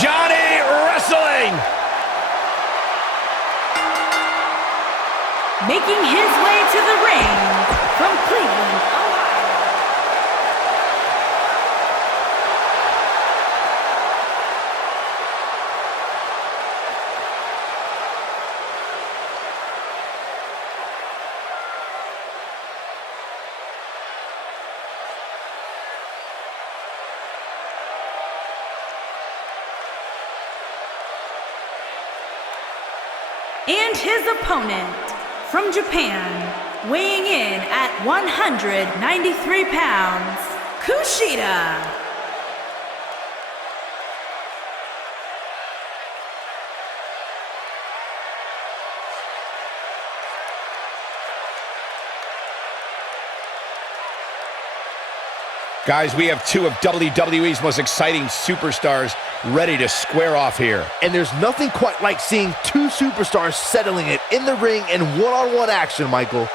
Johnny Wrestling. Making his way to the ring from Cleveland, Ohio. And his opponent, from Japan, weighing in at 193 pounds, Kushida. Guys, we have two of WWE's most exciting superstars ready to square off here. And there's nothing quite like seeing two superstars settling it in the ring in one-on-one action, Michael.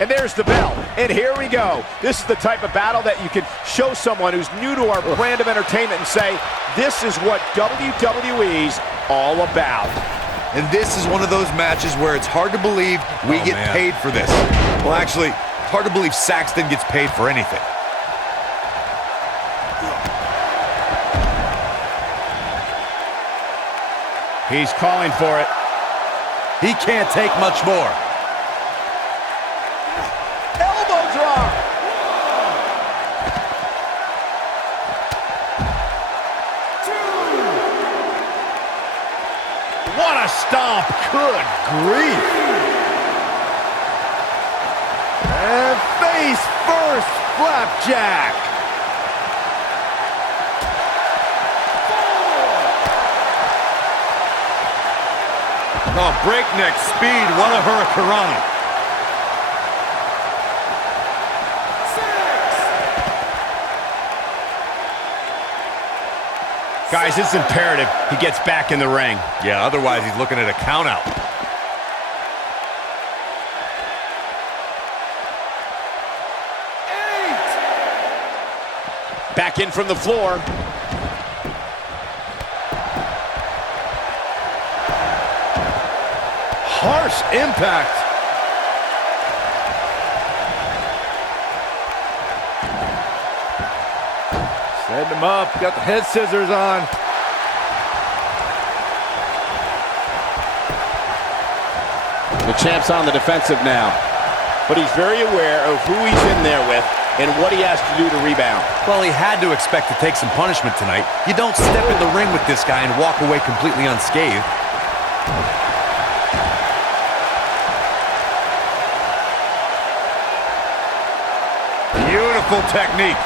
And there's the bell, and here we go. This is the type of battle that you can show someone who's new to our brand of entertainment and say, this is what WWE's all about. And this is one of those matches where it's hard to believe we get paid for this. Well, actually, it's hard to believe Saxton gets paid for anything. He's calling for it. He can't take much more. Elbow drop. What a stomp. Good grief. And face first, flapjack. Oh, breakneck speed. What a hurricanrana. Guys, it's imperative he gets back in the ring. Yeah, otherwise he's looking at a count out. Back in from the floor. Harsh impact. Setting him up, got the head scissors on. The champ's on the defensive now, but he's very aware of who he's in there with and what he has to do to rebound. Well, he had to expect to take some punishment tonight. You don't step in the ring with this guy and walk away completely unscathed. Beautiful technique.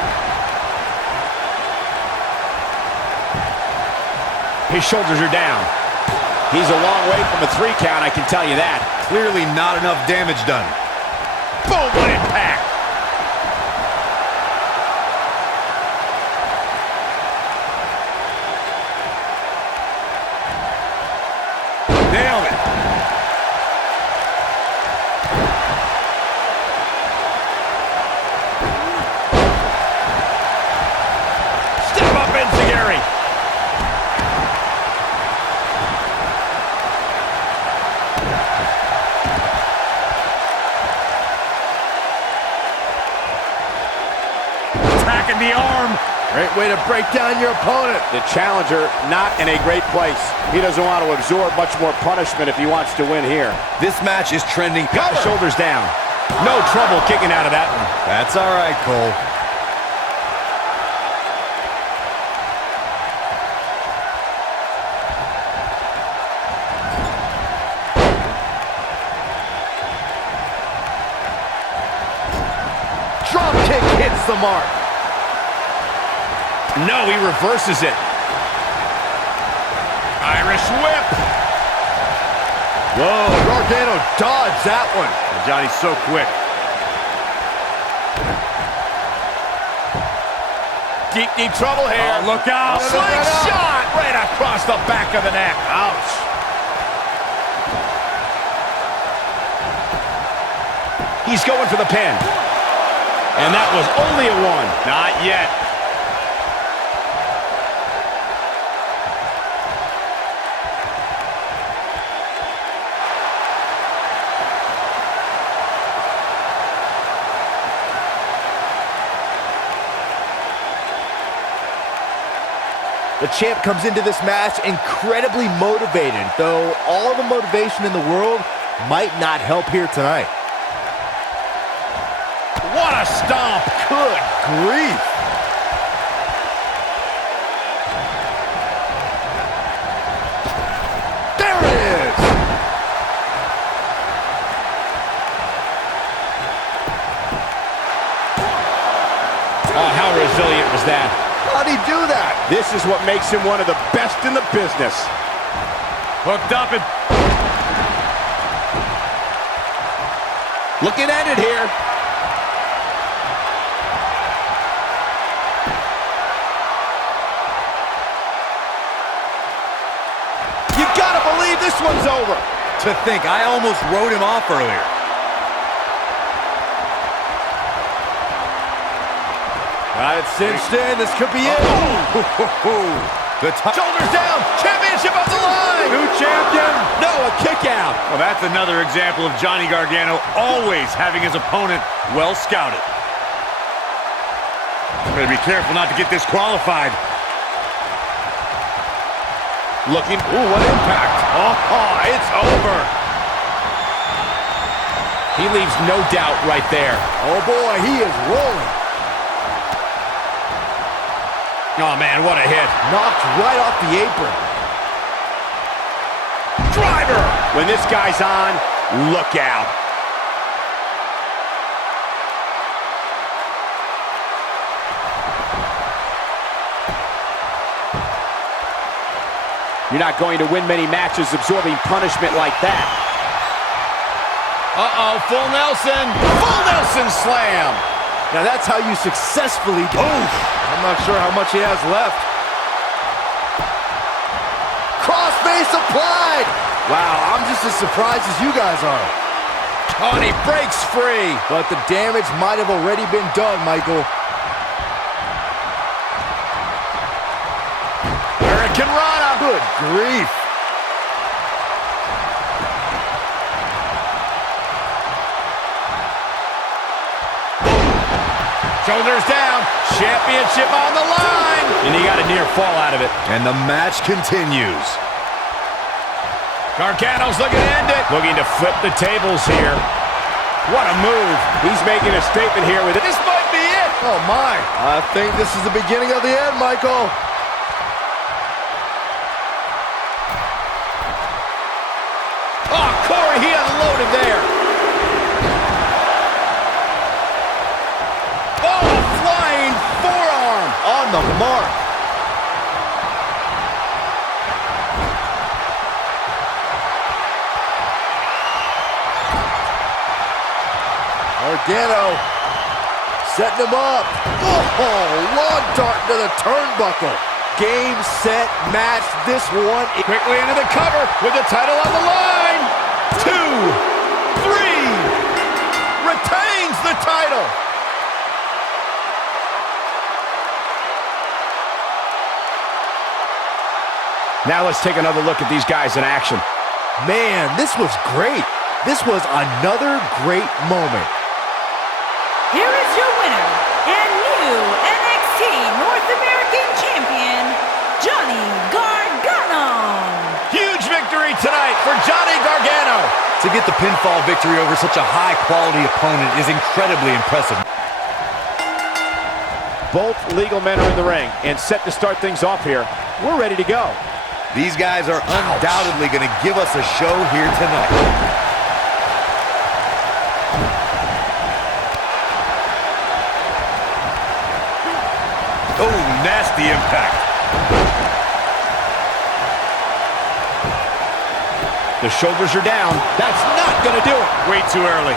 His shoulders are down. He's a long way from a 3 count, I can tell you that. Clearly not enough damage done. Boom, what impact. Nailed it. Step up, Enziguri. Attacking the arm. Great way to break down your opponent. The challenger not in a great place. He doesn't want to absorb much more punishment if he wants to win here. This match is trending. Got the shoulders down. No trouble kicking out of that one. That's all right, Cole. misses the mark. No, he reverses it. Irish whip. Whoa, Gargano dodged that one. Johnny's so quick. Deep trouble here. Oh, look out. Slingshot right across the back of the neck. Ouch. He's going for the pin. And that was only a one. Not yet. The champ comes into this match incredibly motivated, though all the motivation in the world might not help here tonight. What a stomp. Good grief. There it is. Oh, how resilient was that? How'd he do that? This is what makes him one of the best in the business. Hooked up and... looking at it here. You gotta believe this one's over. To think, I almost wrote him off earlier. It's cinched in. This could be it. The Shoulders down. Championship on the line. new champion. No, a kick out. Well, that's another example of Johnny Gargano always having his opponent well scouted. Better be careful not to get disqualified. Looking. Ooh, what impact. Oh, it's over. He leaves no doubt right there. Oh, boy, he is rolling. Oh, man, what a hit. Knocked right off the apron. Driver. When this guy's on, look out. You're not going to win many matches absorbing punishment like that. Uh-oh, full Nelson. Full Nelson slam. Now that's how you successfully do. I'm not sure how much he has left. Crossface applied. Wow, I'm just as surprised as you guys are. Oh, and he breaks free. But the damage might have already been done, Michael. Hurricane Rana. Good grief. Shoulders down. Championship on the line. And he got a near fall out of it. And the match continues. Gargano's looking to end it. Looking to flip the tables here. What a move. He's making a statement here with it. This might be it. Oh, my. I think this is the beginning of the end, Michael. Oh, Corey, he unloaded there. Oh, flying forearm. On the mark. Gargano setting him up. Oh, long dart to the turnbuckle. Game, set, match. This one. Quickly into the cover with the title on the line. 2, 3. Retains the title. Now let's take another look at these guys in action. Man, this was great. This was another great moment. Here is your winner and new NXT North American Champion, Johnny Gargano. Huge victory tonight for Johnny Gargano. To get the pinfall victory over such a high-quality opponent is incredibly impressive. Both legal men are in the ring and set to start things off here. We're ready to go. These guys are undoubtedly going to give us a show here tonight. Oh, nasty impact. The shoulders are down. That's not going to do it. Way too early.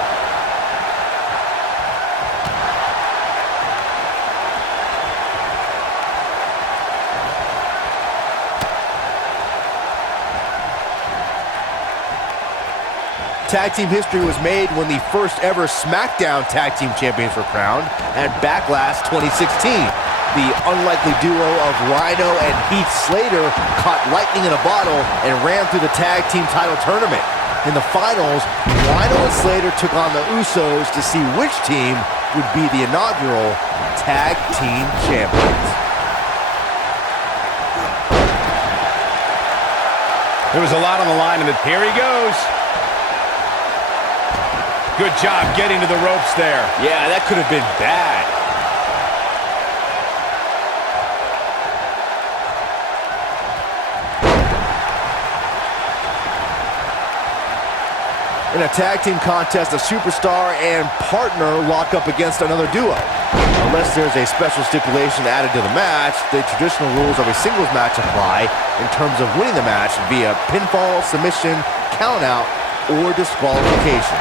Tag team history was made when the first ever SmackDown Tag Team Champions were crowned at Backlash 2016. The unlikely duo of Rhino and Heath Slater caught lightning in a bottle and ran through the tag team title tournament. In the finals, Rhino and Slater took on the Usos to see which team would be the inaugural Tag Team Champions. There was a lot on the line, and here he goes. Good job getting to the ropes there. Yeah, that could have been bad. In a tag team contest, a superstar and partner lock up against another duo. Unless there's a special stipulation added to the match, the traditional rules of a singles match apply in terms of winning the match via pinfall, submission, countout, or disqualification.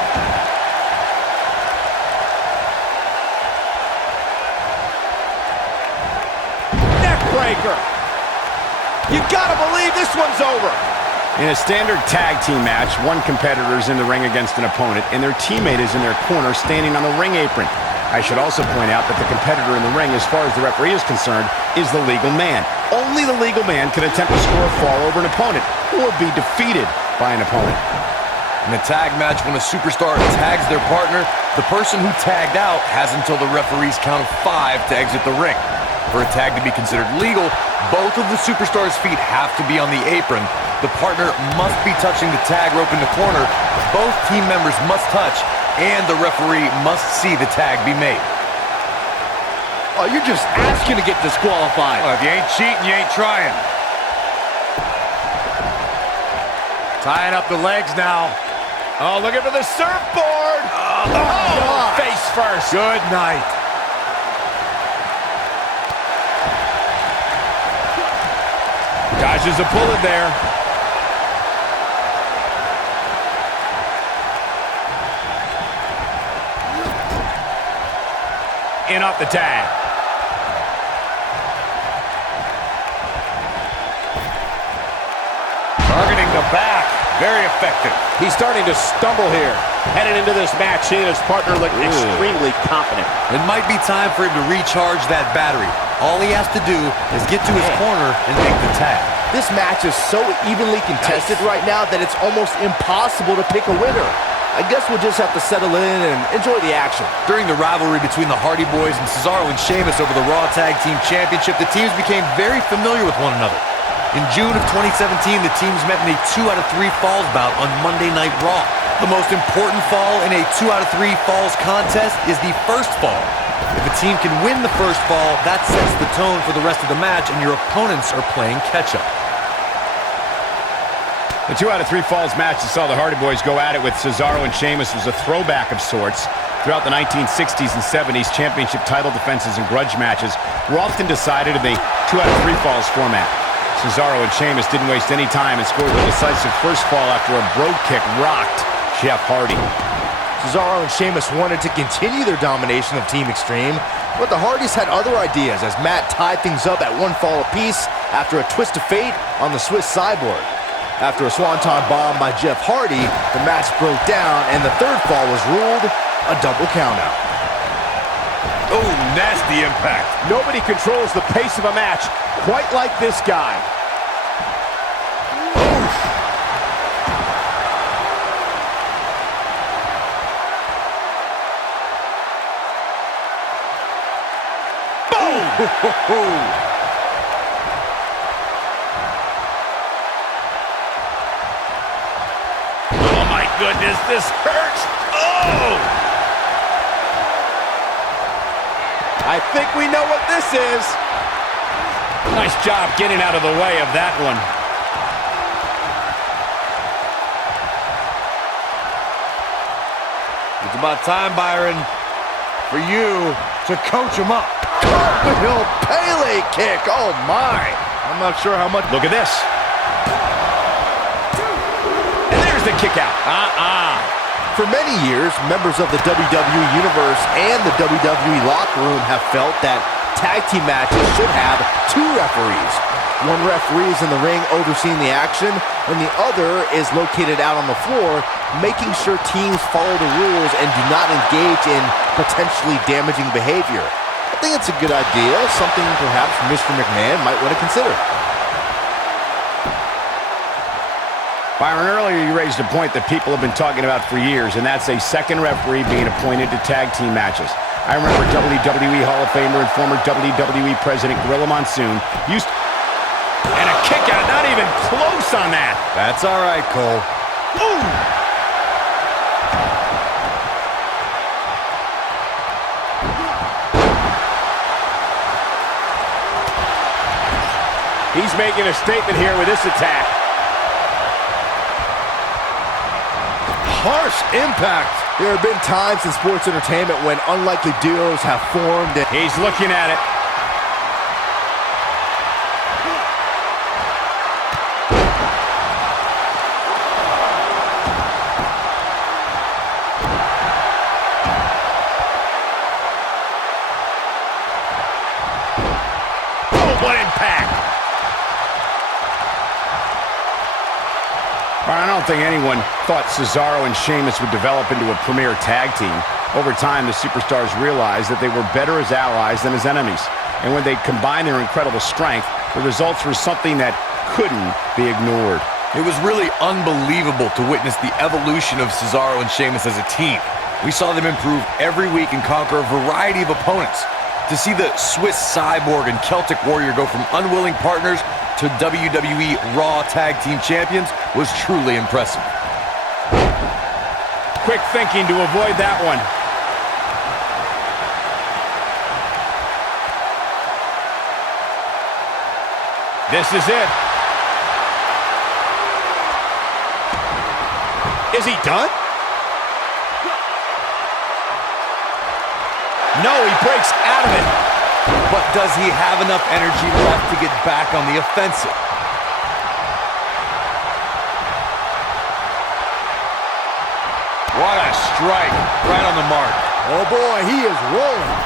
Neckbreaker. You gotta believe this one's over. In a standard tag team match, one competitor is in the ring against an opponent, and their teammate is in their corner standing on the ring apron. I should also point out that the competitor in the ring, as far as the referee is concerned, is the legal man. Only the legal man can attempt to score a fall over an opponent or be defeated by an opponent. In a tag match, when a superstar tags their partner, the person who tagged out has until the referee's count of 5 to exit the ring. For a tag to be considered legal, both of the superstars' feet have to be on the apron. The partner must be touching the tag rope in the corner. Both team members must touch, and the referee must see the tag be made. Oh, you're just asking to get disqualified. Well, if you ain't cheating, you ain't trying. Tying up the legs now. Oh, looking for the surfboard. Oh, face first. Good night. Dodges a bullet there. In off the tag. Targeting the back. Very effective. He's starting to stumble here. Headed into this match, he and his partner look extremely confident. It might be time for him to recharge that battery. All he has to do is get to his corner and make the tag. This match is so evenly contested right now that it's almost impossible to pick a winner. I guess we'll just have to settle in and enjoy the action. During the rivalry between the Hardy Boys and Cesaro and Sheamus over the Raw Tag Team Championship, the teams became very familiar with one another. In June of 2017, the teams met in a 2 out of 3 falls bout on Monday Night Raw. The most important fall in a 2 out of 3 falls contest is the first fall. If a team can win the first fall, that sets the tone for the rest of the match, and your opponents are playing catch-up. The 2 out of 3 falls match that saw the Hardy Boys go at it with Cesaro and Sheamus was a throwback of sorts. Throughout the 1960s and 70s, championship title defenses and grudge matches were often decided in the 2 out of 3 falls format. Cesaro and Sheamus didn't waste any time and scored the decisive first fall after a brogue kick rocked Jeff Hardy. Cesaro and Sheamus wanted to continue their domination of Team Extreme, but the Hardys had other ideas as Matt tied things up at 1 fall apiece after a twist of fate on the Swiss Cyborg. After a swanton bomb by Jeff Hardy, the match broke down and the third fall was ruled a double countout. Oh, nasty impact. Nobody controls the pace of a match quite like this guy. Oh my goodness, this hurts. Oh! I think we know what this is. Nice job getting out of the way of that one. It's about time, Byron, for you to coach him up. Cartwheel Pele kick. Oh, my. I'm not sure how much. Look at this. And there's the kick out. For many years, members of the WWE Universe and the WWE locker room have felt that tag team matches should have two referees. One referee is in the ring overseeing the action, and the other is located out on the floor, making sure teams follow the rules and do not engage in potentially damaging behavior. I think it's a good idea, something perhaps Mr. McMahon might want to consider. Byron, earlier you raised a point that people have been talking about for years, and that's a second referee being appointed to tag team matches. I remember WWE Hall of Famer and former WWE President Gorilla Monsoon used to... And a kick out, not even close on that. That's all right, Cole. Ooh! He's making a statement here with this attack. Harsh impact. There have been times in sports entertainment when unlikely duos have formed. He's looking at it. Oh, what impact! I don't think anyone thought Cesaro and Sheamus would develop into a premier tag team. Over time, the superstars realized that they were better as allies than as enemies. And when they combined their incredible strength, the results were something that couldn't be ignored. It was really unbelievable to witness the evolution of Cesaro and Sheamus as a team. We saw them improve every week and conquer a variety of opponents. To see the Swiss Cyborg and Celtic Warrior go from unwilling partners to WWE Raw Tag Team Champions was truly impressive. Quick thinking to avoid that one. This is it. Is he done? No, he breaks out of it. But does he have enough energy left to get back on the offensive? What a strike. Right on the mark. Oh boy, he is rolling.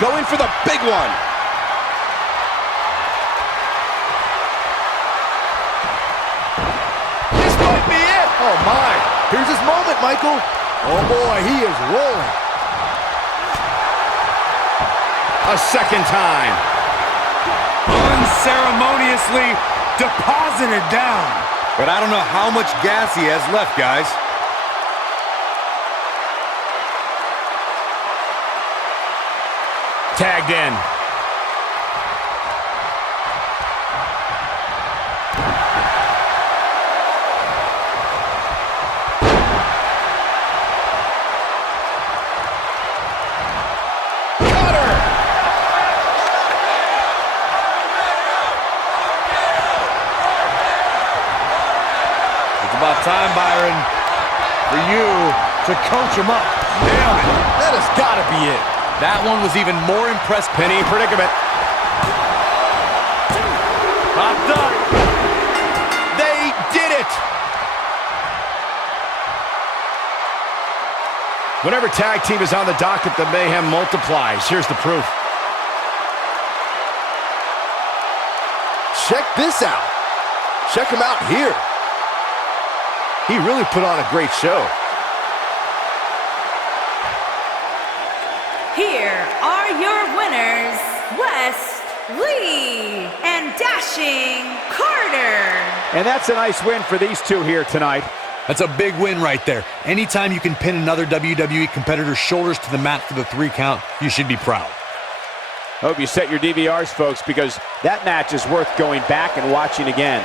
Going for the big one. This might be it. Oh my, here's his moment, Michael. Oh boy, he is rolling. A second time. Unceremoniously deposited down. But I don't know how much gas he has left, guys. Tagged in. It's about time, Byron, for you to coach him up. Nailed it. That has got to be it. That one was even more impressive. Penny predicament. Popped up. They did it. Whenever tag team is on the docket, the mayhem multiplies. Here's the proof. Check this out. Check him out here. He really put on a great show. Here are your winners, Wes Lee and Dashing Carter. And that's a nice win for these two here tonight. That's a big win right there. Anytime you can pin another WWE competitor's shoulders to the mat for the 3 count, you should be proud. Hope you set your DVRs, folks, because that match is worth going back and watching again.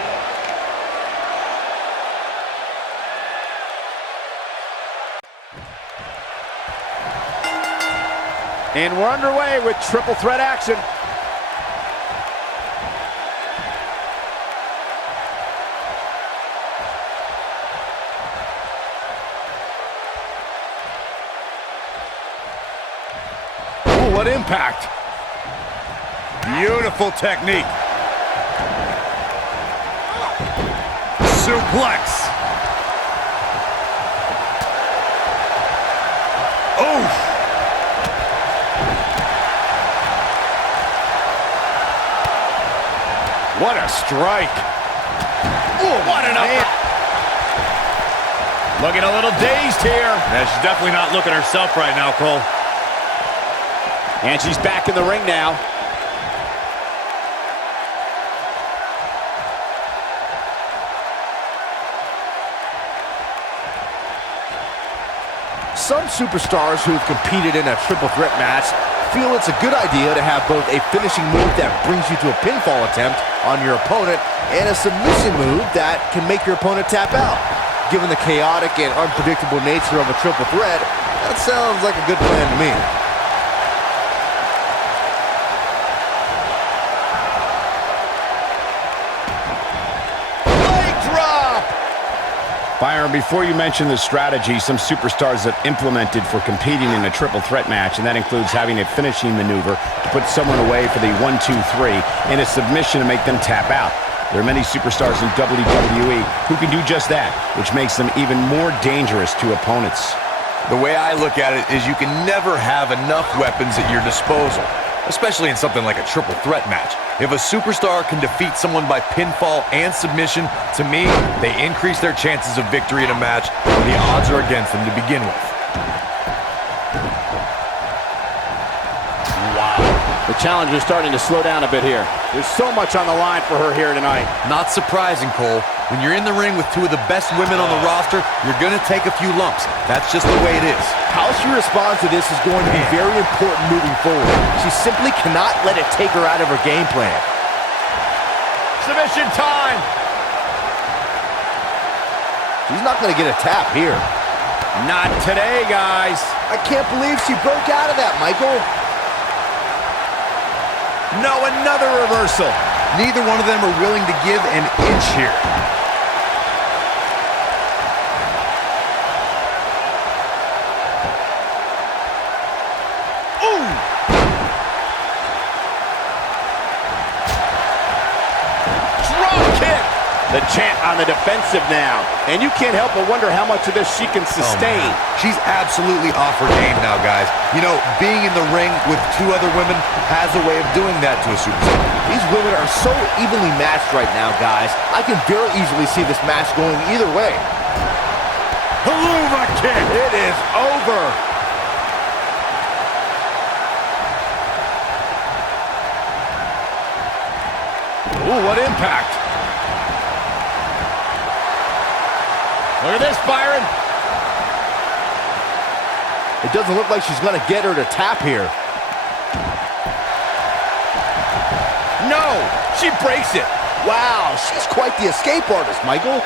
And we're underway with triple threat action. what impact. Beautiful technique. Suplex. Oh. What a strike. Ooh, what an up. Looking a little dazed here. Yeah, she's definitely not looking herself right now, Cole. And she's back in the ring now. Some superstars who've competed in a triple threat match feel it's a good idea to have both a finishing move that brings you to a pinfall attempt on your opponent and a submission move that can make your opponent tap out. Given the chaotic and unpredictable nature of a triple threat, that sounds like a good plan to me. Byron, before you mention the strategy some superstars have implemented for competing in a triple threat match, and that includes having a finishing maneuver to put someone away for the 1-2-3 and a submission to make them tap out. There are many superstars in WWE who can do just that, which makes them even more dangerous to opponents. The way I look at it is you can never have enough weapons at your disposal, especially in something like a triple threat match. If a superstar can defeat someone by pinfall and submission, to me, they increase their chances of victory in a match when the odds are against them to begin with. Wow. The challenger's starting to slow down a bit here. There's so much on the line for her here tonight. Not surprising, Cole. When you're in the ring with two of the best women on the roster, you're going to take a few lumps. That's just the way it is. How she responds to this is going to be very important moving forward. She simply cannot let it take her out of her game plan. Submission time. She's not going to get a tap here. Not today, guys. I can't believe she broke out of that, Michael. No, another reversal. Neither one of them are willing to give an inch here. The champ on the defensive now. And you can't help but wonder how much of this she can sustain. She's absolutely off her game now, guys. You know, being in the ring with two other women has a way of doing that to a superstar. These women are so evenly matched right now, guys. I can very easily see this match going either way. Helluva Kick. It is over. Ooh, what impact. Look at this, Byron. It doesn't look like she's going to get her to tap here. No, she breaks it. Wow, she's quite the escape artist, Michael.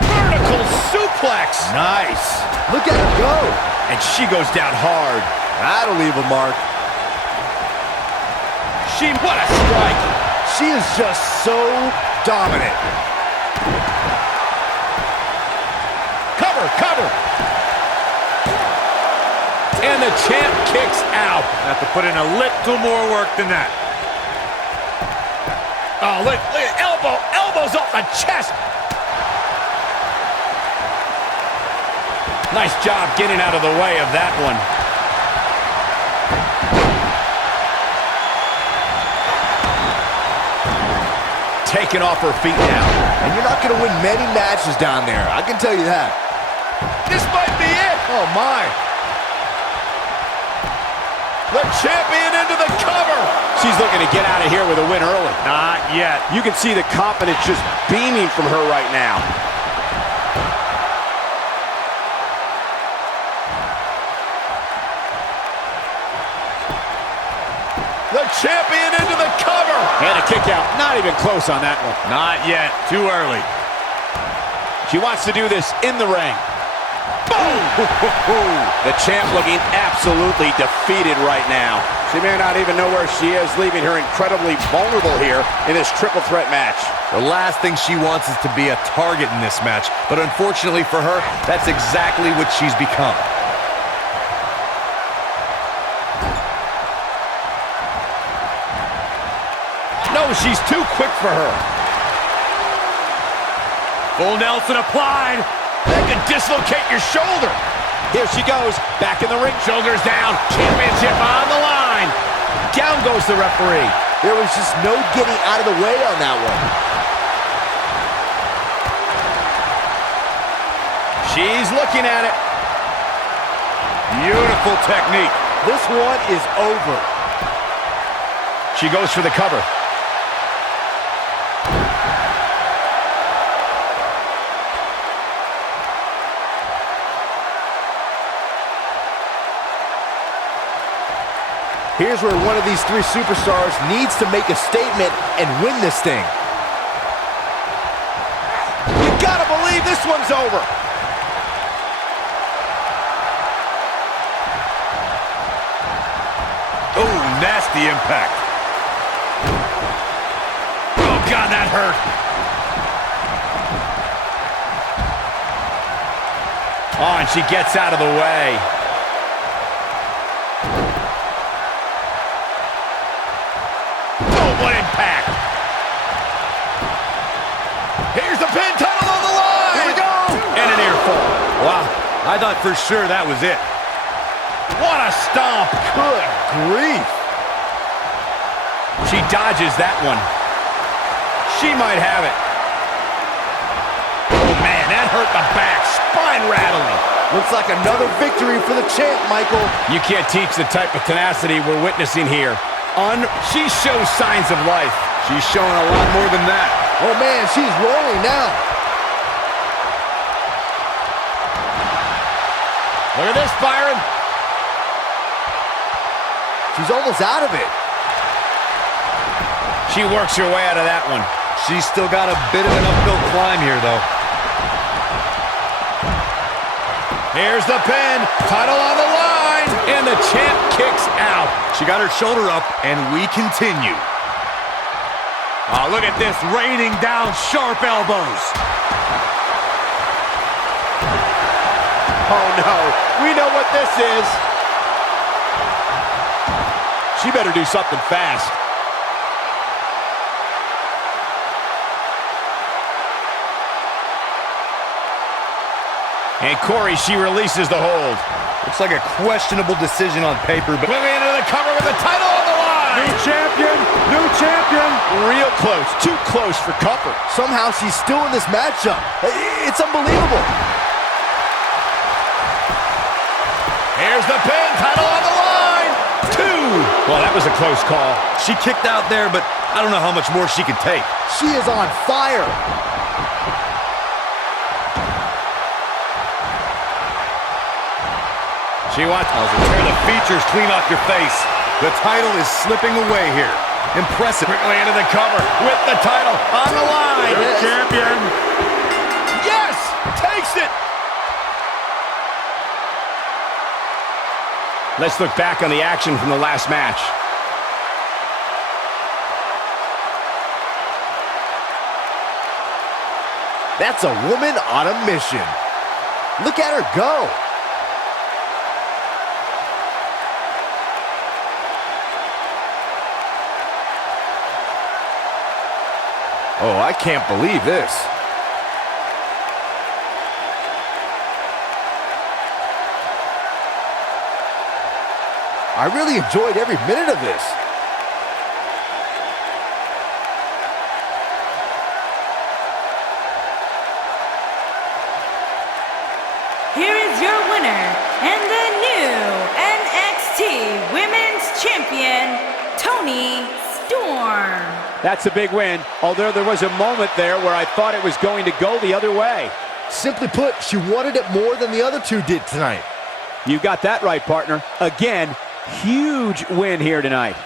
Vertical suplex. Nice. Look at her go. And she goes down hard. That'll leave a mark. What a strike. She is just so dominant. Cover. And the champ kicks out. Have to put in a little more work than that. Oh, look elbows off the chest. Nice job getting out of the way of that one. Taken off her feet now. And you're not going to win many matches down there, I can tell you that. This might be it. Oh, my. The champion into the cover. She's looking to get out of here with a win early. Not yet. You can see the confidence just beaming from her right now. The champion into the cover. And a kick out. Not even close on that one. Not yet. Too early. She wants to do this in the ring. Boom! The champ looking absolutely defeated right now. She may not even know where she is, leaving her incredibly vulnerable here in this triple threat match. The last thing she wants is to be a target in this match, but unfortunately for her, that's exactly what she's become. Oh, she's too quick for her. Full Nelson applied. That could dislocate your shoulder. Here she goes, back in the ring. Shoulders down, championship on the line. Down goes the referee. There was just no getting out of the way on that one. She's looking at it. Beautiful technique. This one is over. She goes for the cover. Here's where one of these three superstars needs to make a statement and win this thing. You gotta believe this one's over. Oh, nasty impact. Oh, God, that hurt. Oh, and she gets out of the way. Oh, what impact. Here's the pin, title on the line. Here we go. And an ear fall. Wow, I thought for sure that was it. What a stomp. Good grief. She dodges that one. She might have it. Oh, man, that hurt the back. Spine rattling. Looks like another victory for the champ, Michael. You can't teach the type of tenacity we're witnessing here. She shows signs of life. She's showing a lot more than that. Oh, man, she's rolling now. Look at this, Byron. She's almost out of it. She works her way out of that one. She's still got a bit of an uphill climb here, though. Here's the pin. Title on the line. And the champ kicks out. She got her shoulder up, and we continue. Oh, look at this, raining down sharp elbows. Oh no, we know what this is. She better do something fast. And Corey, she releases the hold. Looks like a questionable decision on paper, but Moving into the cover with the title on the line. New champion, new champion. Real close, too close for comfort. Somehow she's still in this matchup. It's unbelievable. Here's the pin. Title on the line. 2. Well, that was a close call. she kicked out there, but I don't know how much more she can take. She is on fire. She wants Tear the features clean off your face. The title is slipping away here. Impressive. quickly into the cover with the title on the line. Yes. Champion. Yes! Takes it! Let's look back on the action from the last match. That's a woman on a mission. Look at her go. Oh, I can't believe this. I really enjoyed every minute of this. Here is your winner and the new NXT Women's Champion, Toni Storm. That's a big win, although there was a moment there where I thought it was going to go the other way. Simply put, she wanted it more than the other two did tonight. You got that right, partner. Again, huge win here tonight.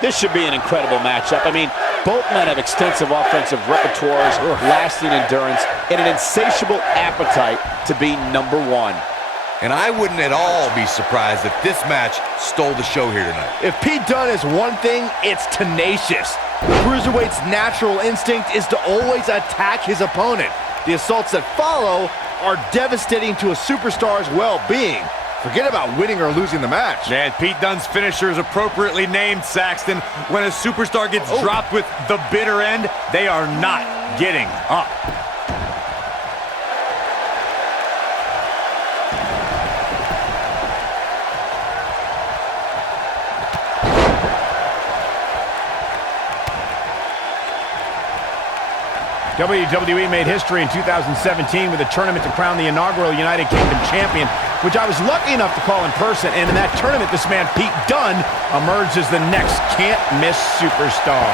This should be an incredible matchup. I mean, both men have extensive offensive repertoires, lasting endurance, and an insatiable appetite to be number one. And I wouldn't at all be surprised if this match stole the show here tonight. If Pete Dunne is one thing, it's tenacious. The Cruiserweight's natural instinct is to always attack his opponent. The assaults that follow are devastating to a superstar's well-being. Forget about winning or losing the match. Man, Pete Dunne's finisher is appropriately named, Saxton. When a superstar gets dropped with the bitter end, they are not getting up. WWE made history in 2017 with a tournament to crown the inaugural United Kingdom champion, which I was lucky enough to call in person. And in that tournament, this man, Pete Dunne, emerged as the next can't-miss superstar.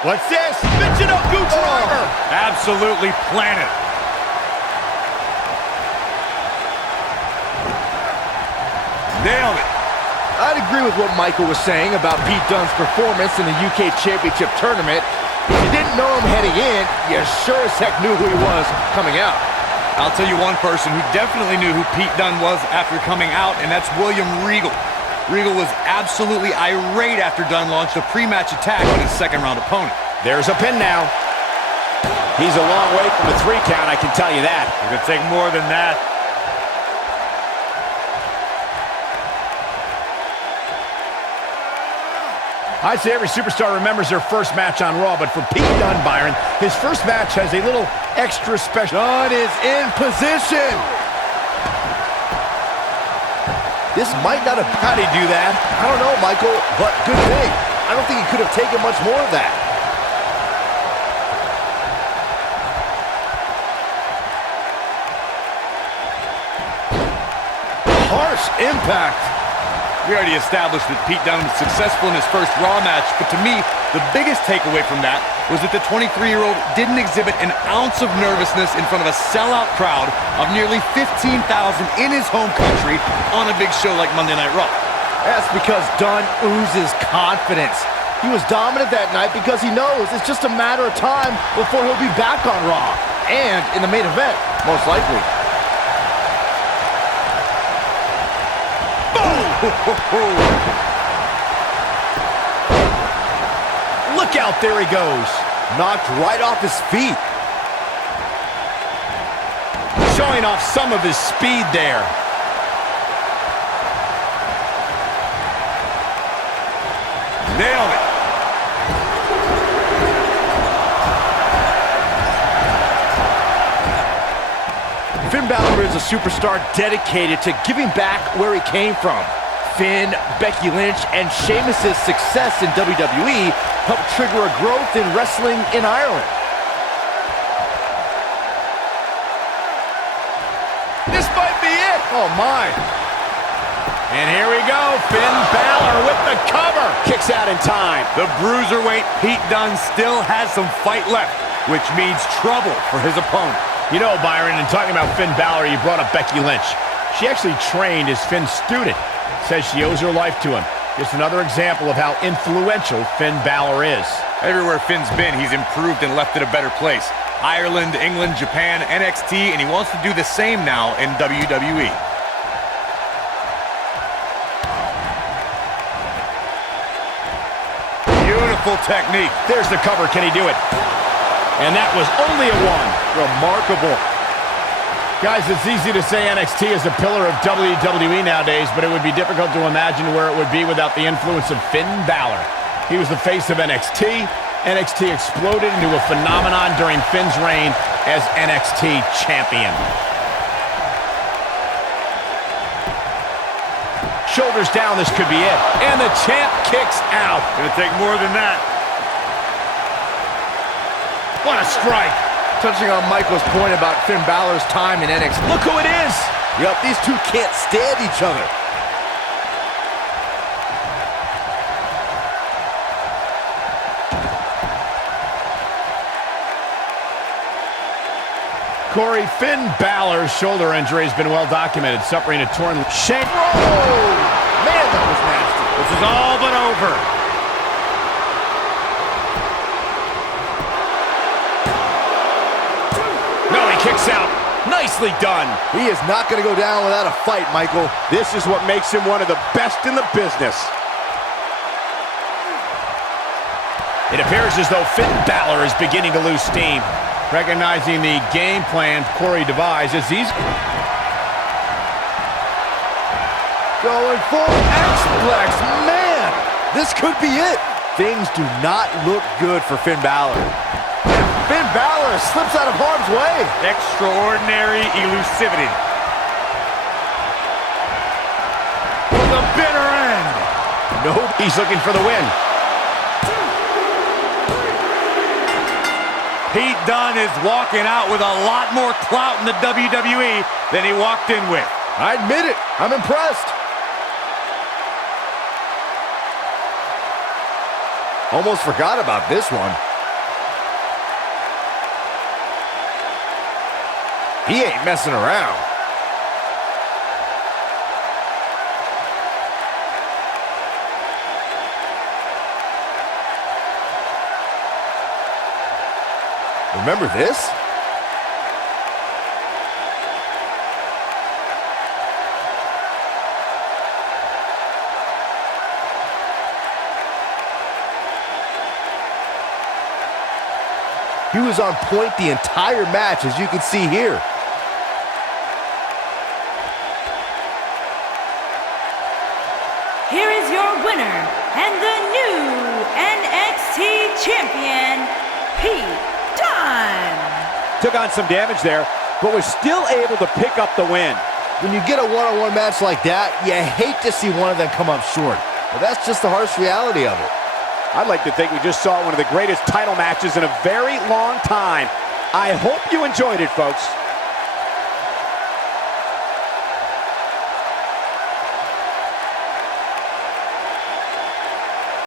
What's this? Michinoku driver! Absolutely planted. Nailed it. I'd agree with what Michael was saying about Pete Dunne's performance in the UK Championship Tournament. If you didn't know him heading in, you sure as heck knew who he was coming out. I'll tell you one person who definitely knew who Pete Dunne was after coming out, and that's William Regal. Regal was absolutely irate after Dunne launched a pre-match attack on his second-round opponent. There's a pin now. He's a long way from the 3 count, I can tell you that. It could take more than that. I'd say every superstar remembers their first match on Raw, but for Pete Dunne, Byron, his first match has a little extra special. Dunne is in position. This might not have... How'd he do that? I don't know, Michael, but good thing. I don't think he could have taken much more of that. Harsh impact. We already established that Pete Dunne was successful in his first Raw match, but to me, the biggest takeaway from that was that the 23-year-old didn't exhibit an ounce of nervousness in front of a sellout crowd of nearly 15,000 in his home country on a big show like Monday Night Raw. That's because Dunne oozes confidence. He was dominant that night because he knows it's just a matter of time before he'll be back on Raw. And in the main event, most likely. Look out, there he goes. Knocked right off his feet. Showing off some of his speed there. Nailed it. Finn Balor is a superstar dedicated to giving back where he came from. Finn, Becky Lynch, and Sheamus' success in WWE helped trigger a growth in wrestling in Ireland. This might be it! Oh, my. And here we go, Finn Balor with the cover. Kicks out in time. The Bruiserweight Pete Dunne still has some fight left, which means trouble for his opponent. You know, Byron, in talking about Finn Balor, you brought up Becky Lynch. She actually trained as Finn's student. Says she owes her life to him. Just another example of how influential Finn Balor is. Everywhere Finn's been, he's improved and left it a better place. Ireland, England, Japan, NXT, and he wants to do the same now in WWE. Beautiful technique. There's the cover. Can he do it? And that was only a 1. Remarkable. Guys, it's easy to say NXT is a pillar of WWE nowadays, but it would be difficult to imagine where it would be without the influence of Finn Balor. He was the face of NXT. NXT exploded into a phenomenon during Finn's reign as NXT champion. Shoulders down, this could be it. And the champ kicks out. Gonna take more than that. What a strike. Touching on Michael's point about Finn Balor's time in NXT. Look who it is. Yup, these two can't stand each other. Corey, Finn Balor's shoulder injury has been well documented, suffering a torn shank. Man, that was nasty. This is all but over. No, he kicks out. Nicely done. He is not going to go down without a fight, Michael. This is what makes him one of the best in the business. It appears as though Finn Balor is beginning to lose steam. Recognizing the game plan Corey devised as he's going for X-Flex. Man, this could be it. Things do not look good for Finn Balor. Finn Balor slips out of harm's way. Extraordinary elusivity. For the bitter end. nope. He's looking for the win. Pete Dunne is walking out with a lot more clout in the WWE than he walked in with. I admit it. I'm impressed. Almost forgot about this one. He ain't messing around. Remember this? He was on point the entire match, as you can see here. Here is your winner and the new NXT champion, Pete Dunne. Took on some damage there, but was still able to pick up the win. When you get a one-on-one match like that, you hate to see one of them come up short. But that's just the harsh reality of it. I'd like to think we just saw one of the greatest title matches in a very long time. I hope you enjoyed it, folks.